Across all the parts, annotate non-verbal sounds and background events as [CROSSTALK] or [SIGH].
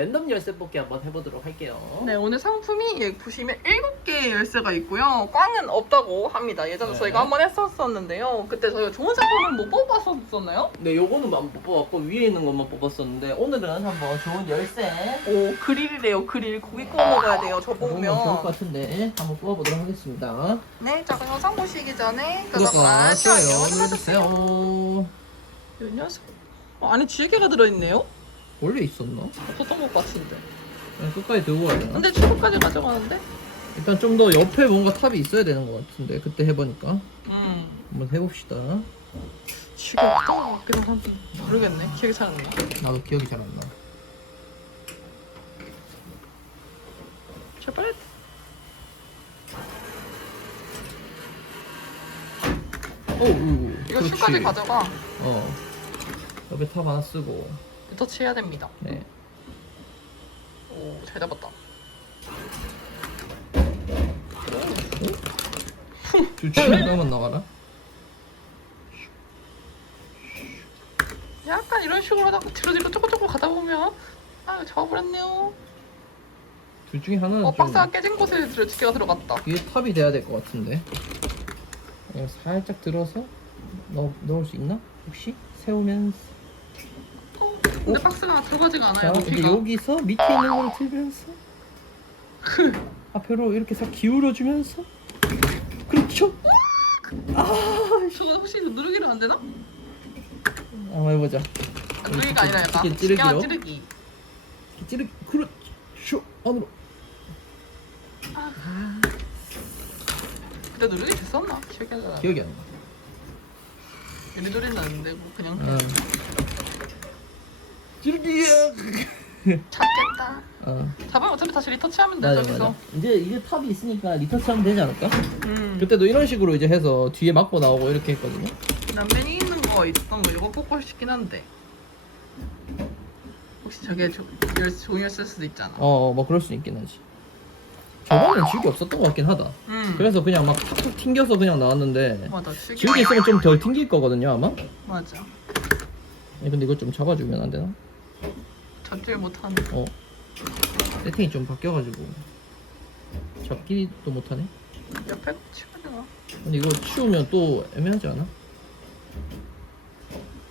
랜덤 열쇠 뽑기 한번 해보도록 할게요. 네, 오늘 상품이 여기 보시면 7개의 열쇠가 있고요. 꽝은 없다고 합니다. 예전에 네. 저희가 한번 했었었는데요. 그때 저희가 좋은 상품을 못 뽑았었잖아요. 네, 요거는 안 뽑았고 위에 있는 것만 뽑았었는데 오늘은 한번 좋은 열쇠 오, 그릴이래요, 그릴. 고기 구워 먹어야 돼요, 저 뽑으면 좋을 것. 같은데 한번 뽑아보도록 하겠습니다. 네, 자, 그럼 영상 보시기 전에 구독과 좋아요 눌러주세요. 이 녀석. 어, 안에 쥐개가 들어있네요? 원래 있었나? 없었던 것 같은데. 그냥 끝까지 들고 가야 되나? 근데 초코까지 가져가는데? 일단 좀 더 옆에 뭔가 탑이 있어야 되는 것 같은데 그때 해보니까 음. 한번 해봅시다. 쥐가 없던 것 같기도 한데. 모르겠네. 기억이 잘 안 나. 나도 기억이 잘 안 나. 제발. 어, 우, 이거 슈까지 가져가. 어. 옆에 탑 하나 쓰고. 터치해야 됩니다. 네. 오, 잘 잡았다. 주춤가만 나가라. 약간 이런 식으로 하다가 뒤로 뒤로 조금 조금 가다 보면 아 잡아버렸네요. 둘 중에 하나는 어 좀 박스가 깨진 곳에 들어 지게가 들어갔다. 위에 탑이 돼야 될 것 같은데. 그냥 살짝 들어서 넣, 넣을 수 있나? 혹시 세우면서. 어, 근데 박스가 자, 않아요. 이제 높이가. 여기서 밑에 있는 걸 들면서 [LAUGHS] 앞으로 이렇게 싹 기울여 주면서. 그렇죠. 저거 혹시 누르기로 안 되나? 한번 해보자. 아, 누르기가 아니라 약간 이게 지게가 찌르기로? 찌르기. 찌르 그렇죠 안으로. 근데 누르기 됐었나? 기억이 안 나. 기억이 안 나. 이리저리 나는데 뭐 그냥 어. 찌르기야. 잡겠다. 어. 잡으면 어차피 다시 리터치하면 돼 맞아 저기서. 맞아. 이제 이게 탑이 있으니까 리터치 하면 되지 않을까? 음. 그때도 이런 식으로 이제 해서 뒤에 막고 나오고 이렇게 했거든요. 남면이 있는 거 있던 거 이거 뽑고 싶긴 한데. 혹시 저게 조, 열, 종이를 쓸 수도 있잖아. 어, 뭐 그럴 수 있긴 하지. 저번엔 지우개 없었던 것 같긴 하다. 음. 그래서 그냥 막 탁탁 튕겨서 그냥 나왔는데 맞아. 지우개 있으면 좀 덜 튕길 거거든요 아마. 맞아. 아니, 근데 이거 좀 잡아주면 안 되나? 잡질 못하는. 어. 세팅이 좀 바뀌어가지고 잡기도 못하네. 옆에 치우려나? 근데 이거 치우면 또 애매하지 않아?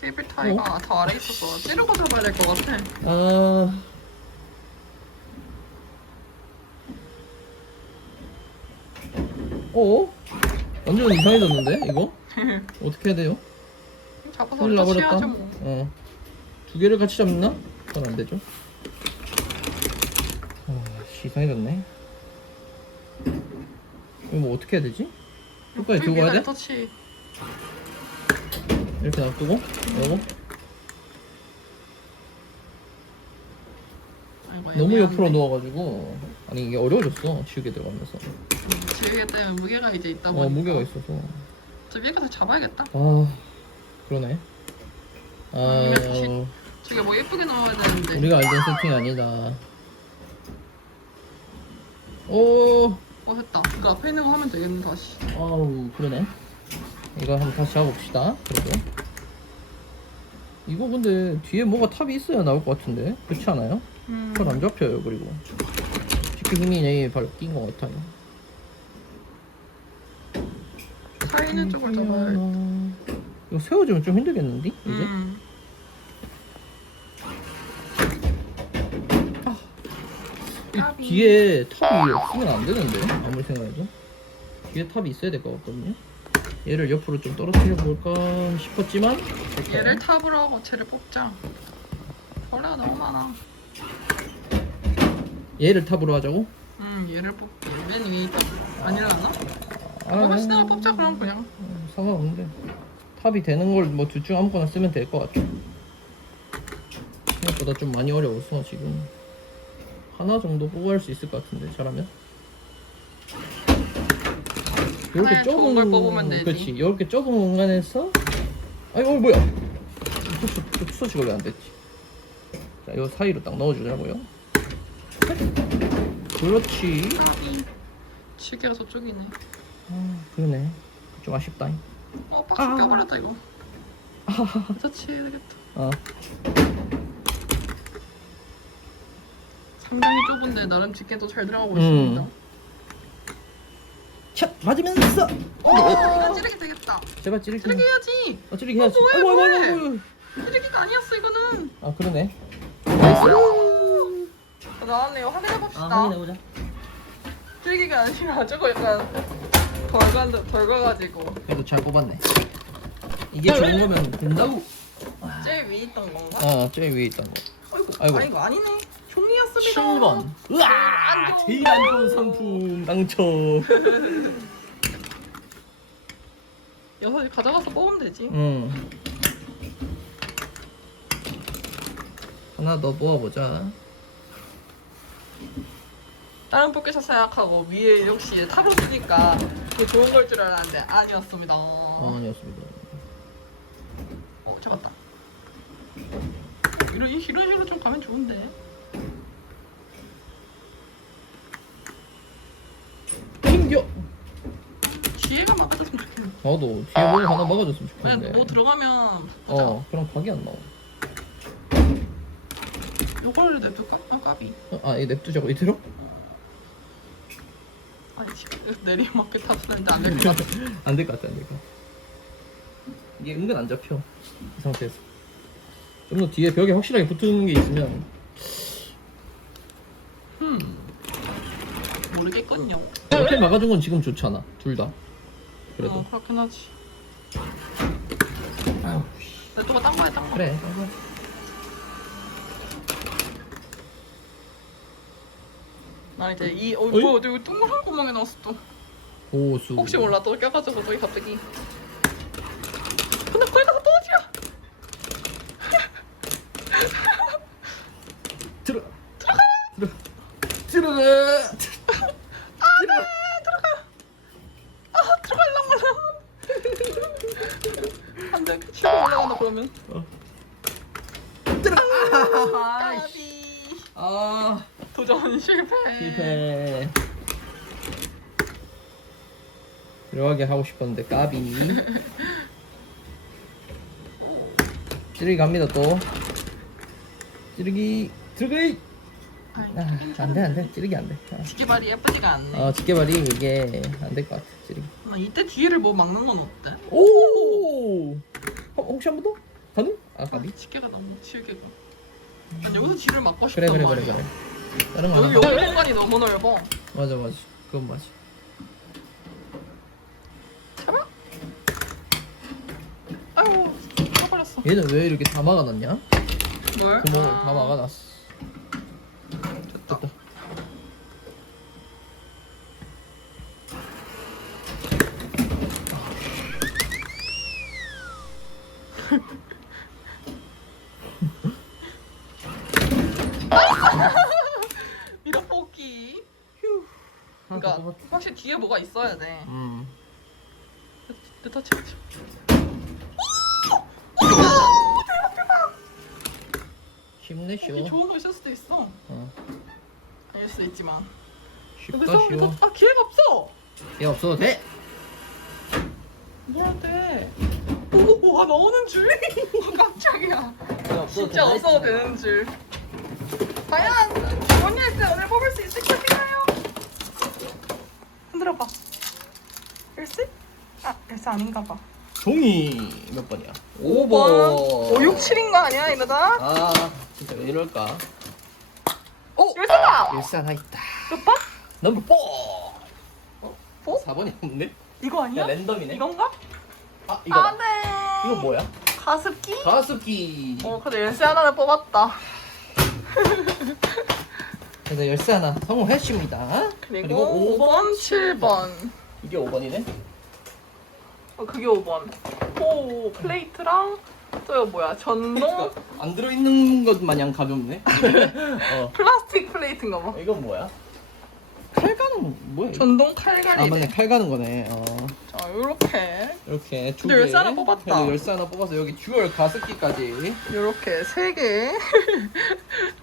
케이블 타이가 더 아래 있어서 찌르고 잡아야 될 것 같아. 아. 어? 완전 이상해졌는데 이거? [LAUGHS] 어떻게 해야 돼요? 잡아서 큰일 나버렸다. 뭐. 어. 두 개를 같이 잡나? 그건 안 되죠. 아, 씨, 이상해졌네. 이거 뭐 어떻게 해야 되지? 끝까지 들고 가야 돼? 터치. 이렇게 놔두고, 이거 아이고, 너무 애매한데. 옆으로 누워가지고 아니 이게 어려워졌어 지우개 들어가면서. 지우개 때문에 무게가 이제 있다 어 보니까. 무게가 있어서. 저 위에 가서 잡아야겠다. 아 그러네. 아 아니면 저게 뭐 예쁘게 나와야 되는데. 우리가 알던 세팅 아니다. 오, 어 됐다. 그 앞에 있는 거 하면 되겠네 다시. 아우 그러네. 이거 한번 다시 잡아봅시다. 그래도 이거 근데 뒤에 뭐가 탑이 있어야 나올 것 같은데 그렇지 않아요? 음. 잘 안 잡혀요 그리고 힘이 여기 바로 낀 것 같아요. 사 있는 쪽을 잡아야 돼. 이거 세워주면 좀 힘들겠는데 이제? 음. 탑이. 뒤에 탑이 없으면 안 되는데 아무리 생각해도 뒤에 탑이 있어야 될 것 같거든요 얘를 옆으로 좀 떨어뜨려 볼까 싶었지만 이렇게. 얘를 탑으로 하고 쟤를 뽑자. 벌레가 너무 많아. 얘를 탑으로 하자고? 음 얘를 뽑기. 맨 위에 있다. 안 일어났나? 아, 뭐 하시다가 뽑자 그럼 그냥. 음, 상관없는데 탑이 되는 걸 뭐 둘 중 아무거나 쓰면 될 것 같아 생각보다 좀 많이 어려워서 지금 하나 정도 뽑아할 수 있을 것 같은데 잘하면 하나에 좋은 걸 뽑으면 되지. 그렇지 이렇게 좁은 공간에서 아이 어 뭐야 투수 투수가 왜안 됐지 자요 사이로 딱 넣어주자고요 그렇지 탑이. 지게가 저쪽이네. 아 그러네 좀 아쉽다 어 박스 아. 껴버렸다 이거. 터치해야 되겠다. 어 굉장히 좁은데 나름 집게도 잘 들어가고 음. 있습니다. 차 맞으면서. 어, 이거 찌르기 되겠다. 제발 찌르기. 찌르기 해야지. 아 찌르기 해야지. 뭐해, 아이고 아이고 뭐해. 아이고. 아이고. 찌르기가 아니었어 이거는. 아 그러네. 자, 나왔네요. 확인해 봅시다. 아 확인해보자. 찌르기가 아니라 저거 약간 덜가 덜가가지고 그래도 잘 뽑았네. 이게 좋은 거면 된다고. 제일 위에 있던 건가? 아 제일 위에 있던 거. 아이고, 아이고. 아이고 아니네. 종이였습니다. 7번. 으아! 제일 안 좋은 상품 당첨. [LAUGHS] 여섯 개 가져가서 뽑으면 되지. 음. 하나 더 모아보자. 다른 포켓샷 생각하고 위에 역시 쓰니까 그 좋은 걸 줄 알았는데 아니었습니다. 아, 아니었습니다. 어, 잡았다. 이런 이- 이런 식으로 좀 가면 좋은데. 튕겨. 지혜가 막아줬으면 좋겠네. 나도 뒤에 뭘 하나 막아줬으면 왜 좋겠는데. 너 들어가면 어, 그럼 각이 안 나와. 요걸 냅둘까? 아, 까비. 어, 아, 이 냅두자고 이대로? 아니 지금 내리막길 탑승인데 안 될 것 같아. [LAUGHS] 안 될 것 같아, 안 될 것 같아. 이게 은근 안 잡혀. 이 상태에서. 좀 더 뒤에 벽에 확실하게 붙는 게 있으면 모르겠군요. 옆에 막아준 건 지금 좋잖아. 둘 다. 그래도. 어, 그렇긴 하지. 아유, 내 또가 딴 거야 딴 거. 그래. 나 이제 이 어, 어이? 뭐야 여기 동그란 구멍에 넣었어 또. 고수. 혹시 몰라 또 껴가지고 저기 갑자기. 근데 거기 가서 떨어지야. 들어. 들어가. 들어가. 들어가. 아 들어갈랑 말랑. 안돼 치고 올라간다 그러면. 들어가. 까비. 아, 도전 실패. 실패. 들어가게 하고 싶었는데 까비. [LAUGHS] 찌르기 갑니다 또. 찌르기 들어가이. 아, 안돼 안돼 찌르기 안돼. 지게발이 예쁘지가 않네. 어 집게발이 이게 안 될 것 같아 찌르기. 나 이때 뒤를 뭐 막는 건 어때? 오. 어, 혹시 한 번 더? 가능? 아 까비. 지게가 너무 지게가. 난 여기서 뒤를 막고 그래 싶단 그래 그래 말이야. 그래. 다른 거 여기 하나. 여기 공간이 너무 넓어. 맞아 맞아. 그건 맞아. 잡아. 아유, 쳐버렸어. 얘는 왜 이렇게 다 막아놨냐? 뭘? 구멍을 아, 다 막아놨어. 됐다. 됐다. 이런 뽑기. 하나 더 그러니까 뽑았- 확실히 뒤에 뭐가 있어야 돼. 음. 내 터치 쉬워. 좋은 거 있을 수도 있어. 어. 아닐 수도 있지만. 쉽다 여기서 쉬워. 아 기회가 없어. 얘 없어도 돼. 뭐야 돼? 오, 와 나오는 줄. [LAUGHS] 깜짝이야. 얘 없어도 진짜 없어도. 되는 줄. 과연 원 열쇠 오늘 뽑을 수 있을 것인가요? 흔들어봐. 열쇠? 아 열쇠 아닌가 봐. 종이 몇 번이야? 5번. 5, 6, 7인 거 아니야 이러다? 아 진짜 왜 이럴까? 오 열쇠다. 일산 하나 있다. 몇 번? 넘버 4. 어? 포? 4번이 없네? 이거 아니야? 야 랜덤이네. 이건가? 아 이거. 안 돼. 이거 뭐야? 가습기? 가습기. 어 근데 열쇠 하나를 뽑았다. [LAUGHS] 그래서 열쇠 하나 성공했습니다. 그리고 5번, 7번. 이게 5번이네? 어 그게 5번. 오 플레이트랑 또 이거 뭐야 전동 안 들어있는 것 마냥 가볍네. [LAUGHS] 어. 플라스틱 플레이트인가 봐. 이건 뭐야? 칼 가는 뭐야? 이거? 전동 칼갈이. 아 맞네 칼 가는 거네. 어. 자 요렇게 이렇게 두 근데 개. 열쇠 하나 뽑았다. 그래도 열쇠 하나 뽑아서 여기 듀얼 가습기까지. 요렇게 세 개.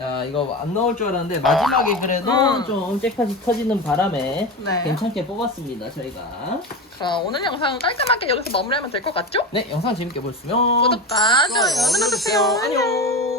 야 이거 안 나올 줄 알았는데 마지막에 그래도 음. 좀 잭팟이 터지는 바람에 네. 괜찮게 뽑았습니다 저희가. 자 오늘 영상은 깔끔하게 여기서 마무리하면 될 것 같죠? 네 영상 재밌게 보셨으면 구독과 좋아요 눌러주세요. 안녕.